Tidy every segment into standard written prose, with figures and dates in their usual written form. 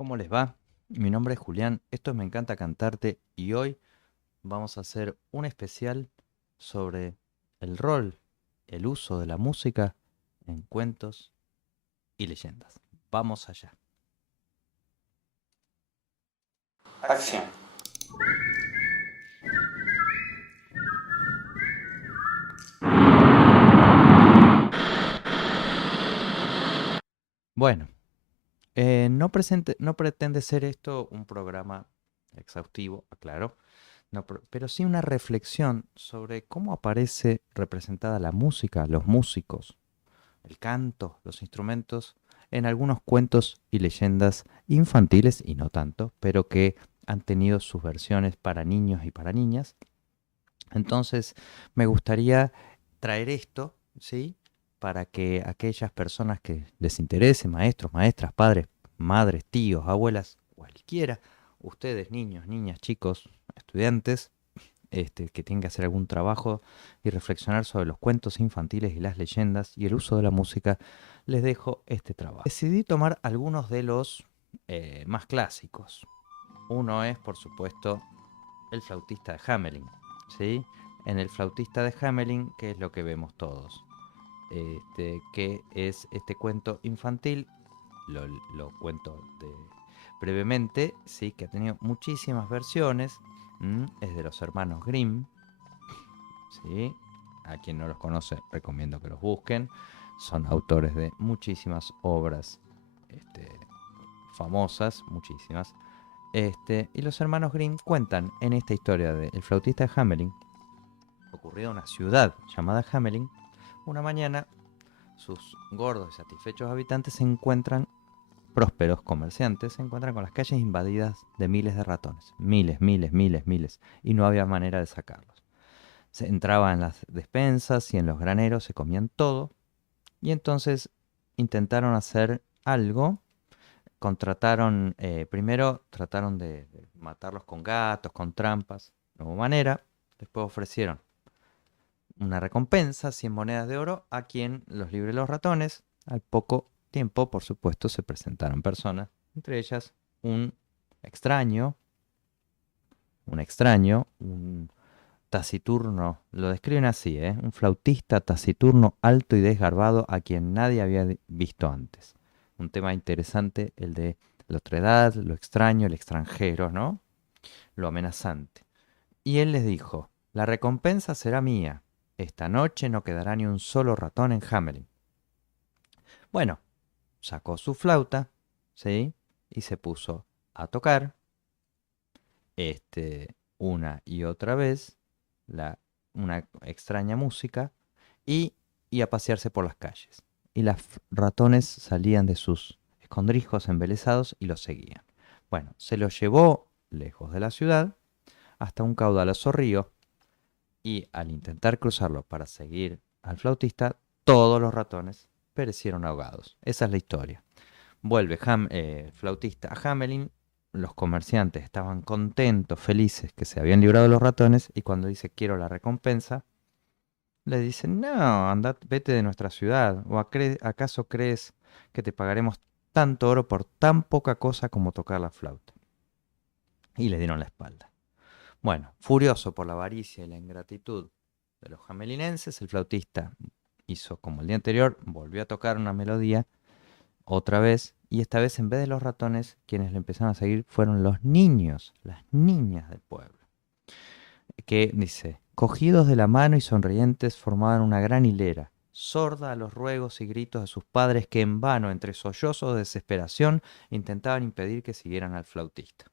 ¿Cómo les va? Mi nombre es Julián, esto es Me encanta cantarte y hoy vamos a hacer un especial sobre el rol, el uso de la música en cuentos y leyendas. Vamos allá. Acción. Bueno, no pretende ser esto un programa exhaustivo, aclaro, no, pero sí una reflexión sobre cómo aparece representada la música, los músicos, el canto, los instrumentos, en algunos cuentos y leyendas infantiles, y no tanto, pero que han tenido sus versiones para niños y para niñas. Entonces, me gustaría traer esto, ¿sí? Para que aquellas personas que les interese, maestros, maestras, padres, madres, tíos, abuelas, cualquiera, ustedes, niños, niñas, chicos, estudiantes, que tienen que hacer algún trabajo y reflexionar sobre los cuentos infantiles y las leyendas y el uso de la música, les dejo este trabajo. Decidí tomar algunos de los más clásicos. Uno es, por supuesto, el flautista de Hamelin, ¿sí? En el flautista de Hamelin, ¿qué es lo que vemos todos? Que es este cuento infantil, lo cuento brevemente, ¿sí? Que ha tenido muchísimas versiones, es de los hermanos Grimm, ¿sí? A quien no los conoce, recomiendo que los busquen. Son autores de muchísimas obras este, famosas, muchísimas. Y los hermanos Grimm cuentan en esta historia de El flautista de Hamelin, ocurrida en una ciudad llamada Hamelin, una mañana sus gordos y satisfechos habitantes se encuentran, prósperos comerciantes, se encuentran con las calles invadidas de miles de ratones. Miles, miles, miles, miles. Y no había manera de sacarlos. Se entraba en las despensas y en los graneros, se comían todo. Y entonces intentaron hacer algo. Contrataron, primero trataron de matarlos con gatos, con trampas. No hubo manera. Después ofrecieron una recompensa, 100 monedas de oro, a quien los libre los ratones. Al poco tiempo, por supuesto, se presentaron personas, entre ellas un extraño, un taciturno, lo describen así, un flautista taciturno, alto y desgarbado a quien nadie había visto antes. Un tema interesante, el de la otredad, lo extraño, el extranjero, ¿no? Lo amenazante. Y él les dijo, la recompensa será mía. Esta noche no quedará ni un solo ratón en Hamelin. Bueno, sacó su flauta, ¿sí? Y se puso a tocar una y otra vez la, una extraña música y, y a pasearse por las calles. Y los ratones salían de sus escondrijos embelesados y lo seguían. Bueno, se lo llevó lejos de la ciudad hasta un caudaloso río y al intentar cruzarlo para seguir al flautista, todos los ratones perecieron ahogados. Esa es la historia. Vuelve Flautista a Hamelin, los comerciantes estaban contentos, felices que se habían librado de los ratones y cuando dice quiero la recompensa, le dicen, no, andad, vete de nuestra ciudad, o acaso crees que te pagaremos tanto oro por tan poca cosa como tocar la flauta. Y le dieron la espalda. Bueno, furioso por la avaricia y la ingratitud de los jamelinenses, el flautista hizo como el día anterior, volvió a tocar una melodía otra vez, y esta vez en vez de los ratones, quienes le empezaron a seguir fueron los niños, las niñas del pueblo, que dice, cogidos de la mano y sonrientes formaban una gran hilera, sorda a los ruegos y gritos de sus padres que en vano, entre sollozos de desesperación, intentaban impedir que siguieran al flautista.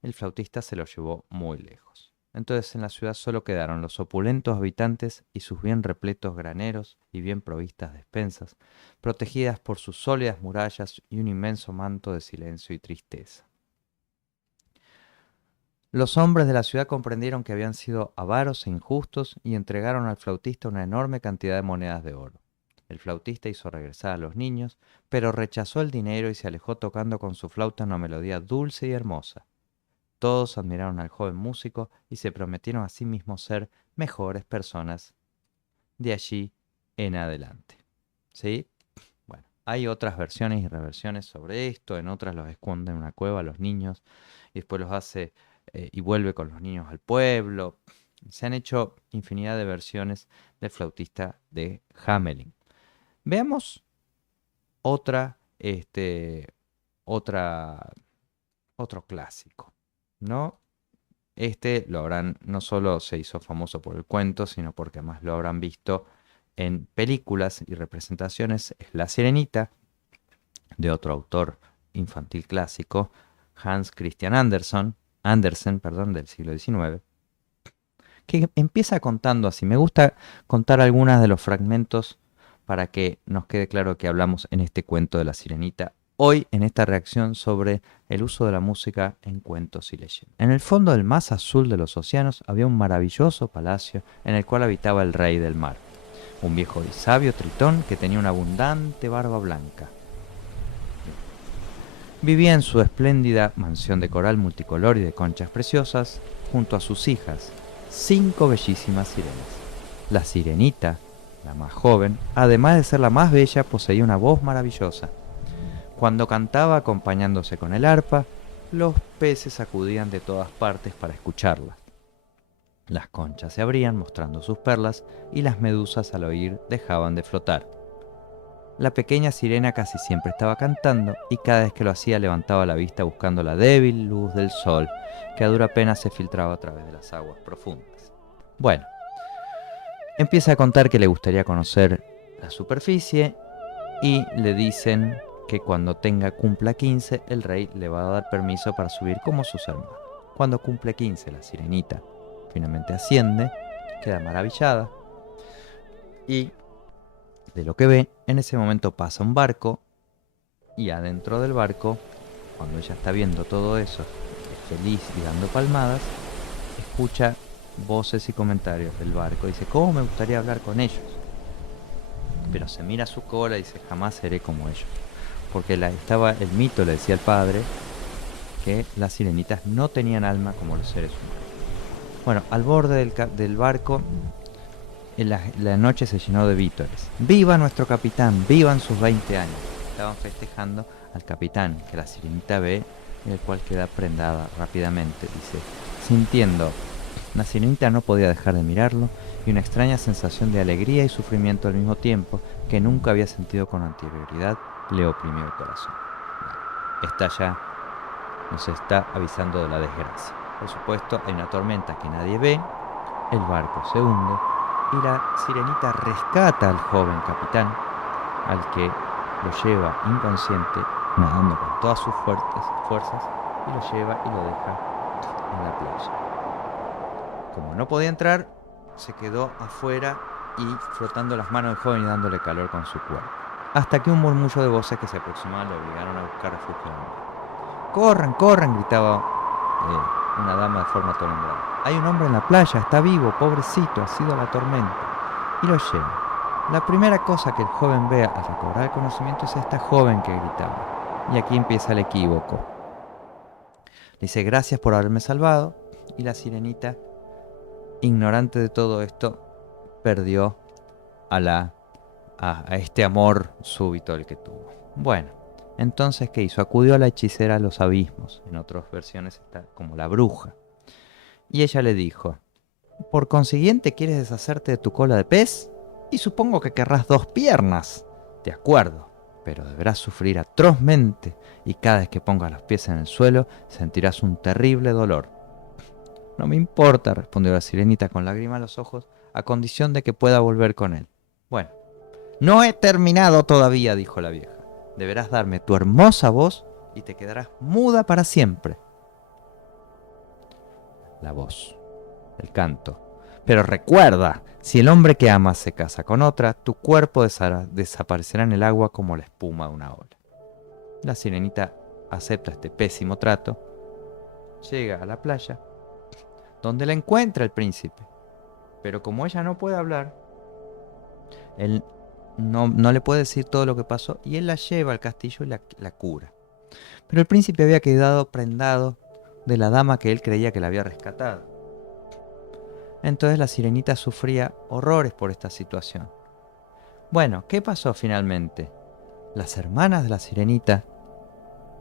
El flautista se lo llevó muy lejos. Entonces en la ciudad solo quedaron los opulentos habitantes y sus bien repletos graneros y bien provistas despensas, protegidas por sus sólidas murallas y un inmenso manto de silencio y tristeza. Los hombres de la ciudad comprendieron que habían sido avaros e injustos y entregaron al flautista una enorme cantidad de monedas de oro. El flautista hizo regresar a los niños, pero rechazó el dinero y se alejó tocando con su flauta una melodía dulce y hermosa. Todos admiraron al joven músico y se prometieron a sí mismos ser mejores personas de allí en adelante. ¿Sí? Bueno, Hay otras versiones y reversiones sobre esto, en otras los esconde en una cueva a los niños y después los hace y vuelve con los niños al pueblo. Se han hecho infinidad de versiones del flautista de Hamelin. Veamos otra, otra, otro clásico, ¿no? No solo se hizo famoso por el cuento, sino porque además lo habrán visto en películas y representaciones. Es La Sirenita, de otro autor infantil clásico, Hans Christian Andersen, perdón, del siglo XIX, que empieza contando así. Me gusta contar algunos de los fragmentos para que nos quede claro que hablamos en este cuento de La Sirenita, hoy en esta reacción sobre el uso de la música en cuentos y leyendas. En el fondo del más azul de los océanos había un maravilloso palacio en el cual habitaba el rey del mar, un viejo y sabio Tritón que tenía una abundante barba blanca. Vivía en su espléndida mansión de coral multicolor y de conchas preciosas, junto a sus hijas, 5 bellísimas sirenas. La sirenita, la más joven, además de ser la más bella, poseía una voz maravillosa. Cuando cantaba acompañándose con el arpa, los peces acudían de todas partes para escucharla. Las conchas se abrían mostrando sus perlas y las medusas al oír dejaban de flotar. La pequeña sirena casi siempre estaba cantando y cada vez que lo hacía levantaba la vista buscando la débil luz del sol que a dura pena se filtraba a través de las aguas profundas. Bueno, empieza a contar que le gustaría conocer la superficie y le dicen que cuando cumpla 15 el rey le va a dar permiso para subir como sus hermanos. Cuando cumple 15 la sirenita finalmente asciende, queda maravillada y de lo que ve, en ese momento pasa un barco y adentro del barco, cuando ella está viendo todo eso, feliz y dando palmadas, escucha voces y comentarios del barco. Dice, ¿cómo me gustaría hablar con ellos? Pero se mira a su cola y dice, jamás seré como ellos. Porque estaba el mito, le decía el padre, que las sirenitas no tenían alma como los seres humanos. Bueno, al borde del barco, la noche se llenó de vítores. ¡Viva nuestro capitán! ¡Vivan sus 20 años! Estaban festejando al capitán, que la sirenita ve, y el cual queda prendada rápidamente. Dice, sintiendo, la sirenita no podía dejar de mirarlo, y una extraña sensación de alegría y sufrimiento al mismo tiempo, que nunca había sentido con anterioridad, le oprimió el corazón. Esta ya nos está avisando de la desgracia. Por supuesto, hay una tormenta que nadie ve, el barco se hunde, y la sirenita rescata al joven capitán, al que lo lleva inconsciente, nadando con todas sus fuerzas, y lo lleva y lo deja en la playa. Como no podía entrar, se quedó afuera y frotando las manos del joven y dándole calor con su cuerpo. Hasta que un murmullo de voces que se aproximaban le obligaron a buscar refugio en el mar. ¡Corran, corran!, gritaba una dama de forma atolondrada. Hay un hombre en la playa, está vivo, pobrecito, ha sido la tormenta. Y lo lleva. La primera cosa que el joven ve al recobrar el conocimiento es esta joven que gritaba. Y aquí empieza el equívoco. Le dice, gracias por haberme salvado. Y la sirenita, ignorante de todo esto, perdió a este amor súbito el que tuvo. Bueno, entonces, ¿qué hizo? Acudió a la hechicera a los abismos. En otras versiones está como la bruja. Y ella le dijo, por consiguiente, ¿quieres deshacerte de tu cola de pez? Y supongo que querrás 2 piernas. De acuerdo, pero deberás sufrir atrozmente y cada vez que pongas los pies en el suelo sentirás un terrible dolor. No me importa, respondió la sirenita con lágrimas en los ojos, a condición de que pueda volver con él. Bueno, no he terminado todavía, dijo la vieja. Deberás darme tu hermosa voz y te quedarás muda para siempre. La voz, el canto. Pero recuerda, si el hombre que amas se casa con otra, tu cuerpo desaparecerá en el agua como la espuma de una ola. La sirenita acepta este pésimo trato, llega a la playa, donde la encuentra el príncipe. Pero como ella no puede hablar, él no le puede decir todo lo que pasó y él la lleva al castillo y la cura. Pero el príncipe había quedado prendado de la dama que él creía que la había rescatado. Entonces la sirenita sufría horrores por esta situación. Bueno, ¿qué pasó finalmente? Las hermanas de la sirenita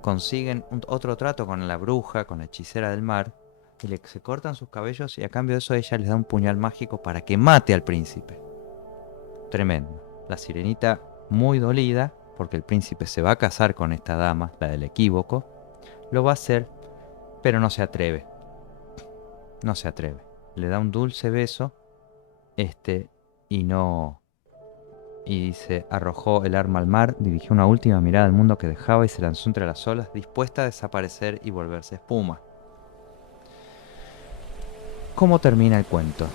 consiguen otro trato con la bruja, con la hechicera del mar, y se cortan sus cabellos y a cambio de eso ella les da un puñal mágico para que mate al príncipe. Tremendo. La sirenita muy dolida, porque el príncipe se va a casar con esta dama, la del equívoco, lo va a hacer, pero no se atreve. No se atreve. Le da un dulce beso, y no... Y dice, arrojó el arma al mar, dirigió una última mirada al mundo que dejaba y se lanzó entre las olas, dispuesta a desaparecer y volverse espuma. ¿Cómo termina el cuento?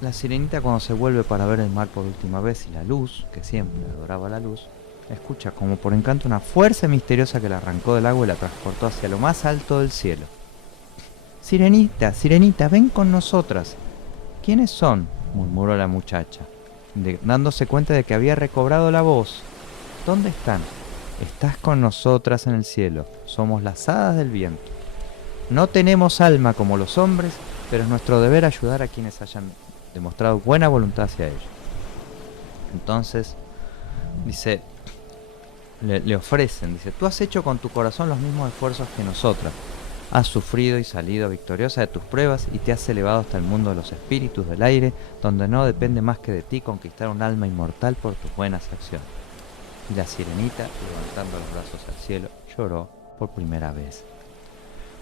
La sirenita, cuando se vuelve para ver el mar por última vez y la luz, que siempre adoraba la luz, escucha como por encanto una fuerza misteriosa que la arrancó del agua y la transportó hacia lo más alto del cielo. Sirenita, sirenita, ven con nosotras. ¿Quiénes son?, murmuró la muchacha, dándose cuenta de que había recobrado la voz. ¿Dónde están? Estás con nosotras en el cielo, somos las hadas del viento. No tenemos alma como los hombres, pero es nuestro deber ayudar a quienes hayan demostrado buena voluntad hacia ellos. Entonces, dice, le ofrecen, dice, tú has hecho con tu corazón los mismos esfuerzos que nosotras. Has sufrido y salido victoriosa de tus pruebas y te has elevado hasta el mundo de los espíritus del aire, donde no depende más que de ti conquistar un alma inmortal por tus buenas acciones. Y la sirenita, levantando los brazos al cielo, lloró por primera vez.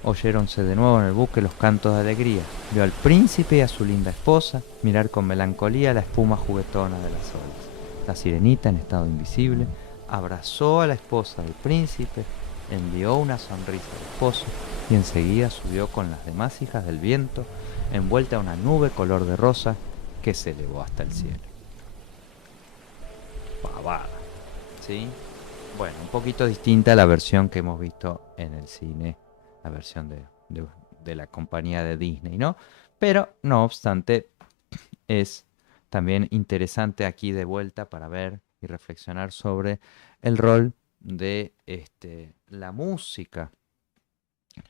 Oyéronse de nuevo en el buque los cantos de alegría. Vio al príncipe y a su linda esposa mirar con melancolía la espuma juguetona de las olas. La sirenita, en estado invisible, abrazó a la esposa del príncipe, envió una sonrisa al esposo y enseguida subió con las demás hijas del viento, envuelta a una nube color de rosa que se elevó hasta el cielo. Pavada, ¿sí? Bueno, un poquito distinta a la versión que hemos visto en el cine, la versión de la compañía de Disney, ¿no? Pero, no obstante, es también interesante aquí de vuelta para ver y reflexionar sobre el rol de la música,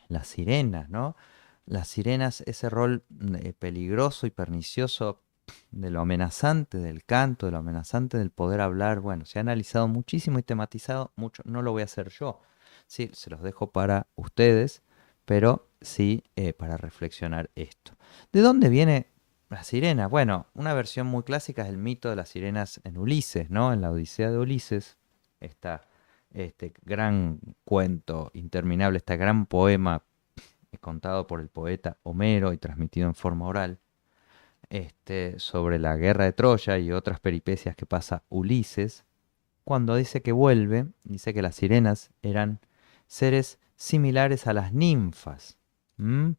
las sirenas, ¿no? Las sirenas, ese rol peligroso y pernicioso de lo amenazante del canto, de lo amenazante del poder hablar. Bueno, se ha analizado muchísimo y tematizado mucho. No lo voy a hacer yo, sí, se los dejo para ustedes, pero sí para reflexionar esto. ¿De dónde viene la sirena? Bueno, una versión muy clásica es el mito de las sirenas en Ulises, ¿no? En la Odisea de Ulises está este gran cuento interminable, este gran poema contado por el poeta Homero y transmitido en forma oral, sobre la guerra de Troya y otras peripecias que pasa Ulises. Cuando dice que vuelve, dice que las sirenas eran seres similares a las ninfas, ¿m?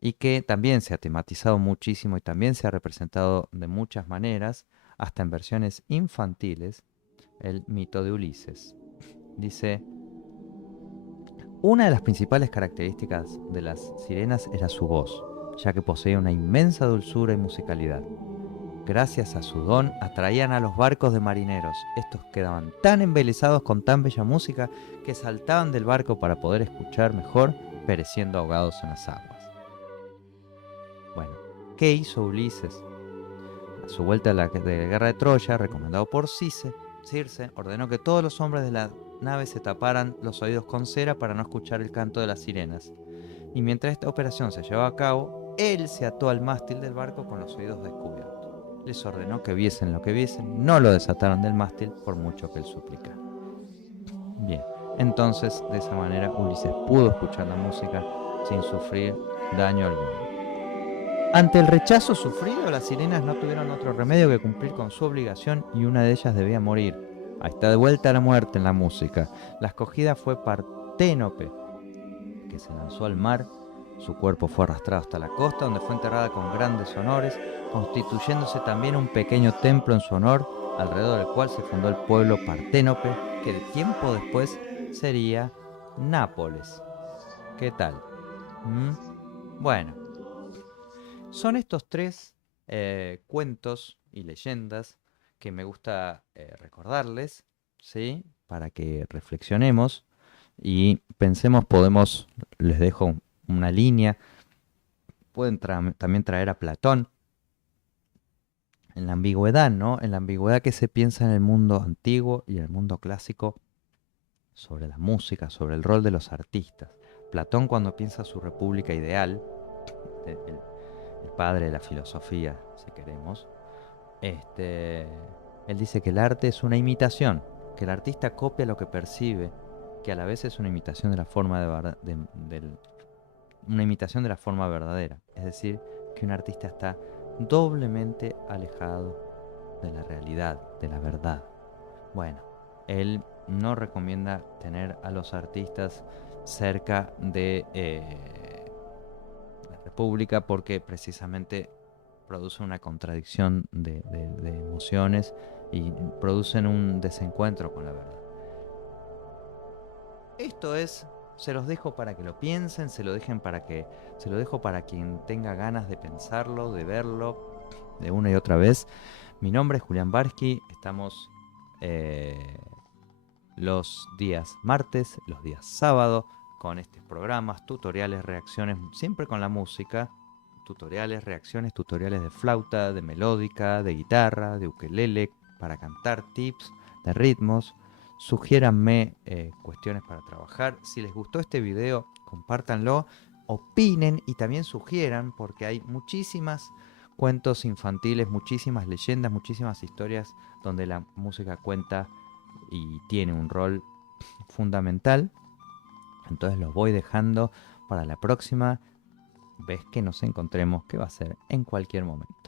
Y que también se ha tematizado muchísimo y también se ha representado de muchas maneras, hasta en versiones infantiles, el mito de Ulises. Dice, una de las principales características de las sirenas era su voz, ya que poseía una inmensa dulzura y musicalidad. Gracias a su don atraían a los barcos de marineros. Estos quedaban tan embelesados con tan bella música que saltaban del barco para poder escuchar mejor, pereciendo ahogados en las aguas. Bueno, ¿qué hizo Ulises? A su vuelta de la guerra de Troya, recomendado por Circe, ordenó que todos los hombres de la nave se taparan los oídos con cera para no escuchar el canto de las sirenas. Y mientras esta operación se llevaba a cabo, él se ató al mástil del barco con los oídos descubiertos. Les ordenó que viesen lo que viesen, no lo desataron del mástil por mucho que él suplicara. Bien, entonces de esa manera Ulises pudo escuchar la música sin sufrir daño alguno. Ante el rechazo sufrido, las sirenas no tuvieron otro remedio que cumplir con su obligación y una de ellas debía morir. Ahí está de vuelta la muerte en la música. La escogida fue Parténope, que se lanzó al mar. Su cuerpo fue arrastrado hasta la costa, donde fue enterrada con grandes honores, constituyéndose también un pequeño templo en su honor, alrededor del cual se fundó el pueblo Parténope, que de tiempo después sería Nápoles. ¿Qué tal? Bueno, son estos tres cuentos y leyendas que me gusta recordarles, ¿sí? Para que reflexionemos y pensemos, les dejo una línea, pueden también traer a Platón, en la ambigüedad, ¿no? En la ambigüedad que se piensa en el mundo antiguo y en el mundo clásico sobre la música, sobre el rol de los artistas. Platón, cuando piensa su república ideal, el padre de la filosofía, si queremos, él dice que el arte es una imitación, que el artista copia lo que percibe, que a la vez es una imitación de la forma una imitación de la forma verdadera. Es decir, que un artista está doblemente alejado de la realidad, de la verdad. Bueno, él no recomienda tener a los artistas cerca de la República porque precisamente produce una contradicción de emociones y producen un desencuentro con la verdad. Esto es, se los dejo para que lo piensen, se lo dejo para quien tenga ganas de pensarlo, de verlo de una y otra vez. Mi nombre es Julián Barsky, estamos los días martes, los días sábado, con estos programas, tutoriales, reacciones, siempre con la música, tutoriales, reacciones, tutoriales de flauta, de melódica, de guitarra, de ukelele, para cantar, tips de ritmos. Sugiéranme cuestiones para trabajar. Si les gustó este video, compártanlo, opinen y también sugieran, porque hay muchísimas cuentos infantiles, muchísimas leyendas, muchísimas historias donde la música cuenta y tiene un rol fundamental. Entonces los voy dejando para la próxima vez que nos encontremos, que va a ser en cualquier momento.